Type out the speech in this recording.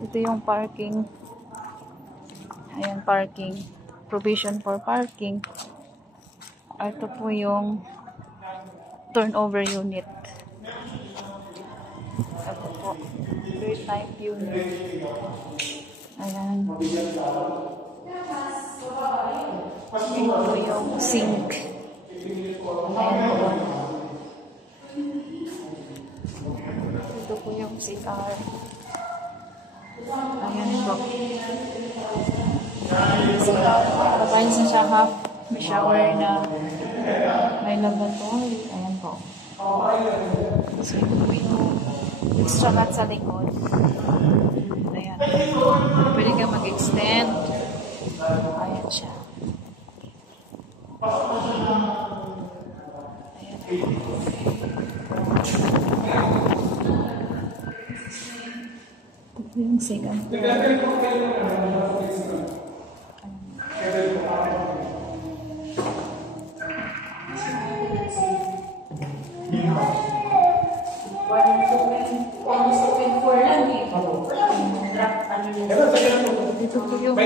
Ito yung parking. Ayan, parking. Provision for parking. Ito po yung turnover unit. Ito po. Third type unit. Ayan. Ito po yung sink. Ayan po. Ito po yung CR. Ayan po. Papayin sa siya half. May shower na may lavatory. Ayan po. So, ito po yung extra mat sa likod. Ayan. Pwede ka mag-extend. Ayan siya. Ayan. Ito yung second floor. Dito po yung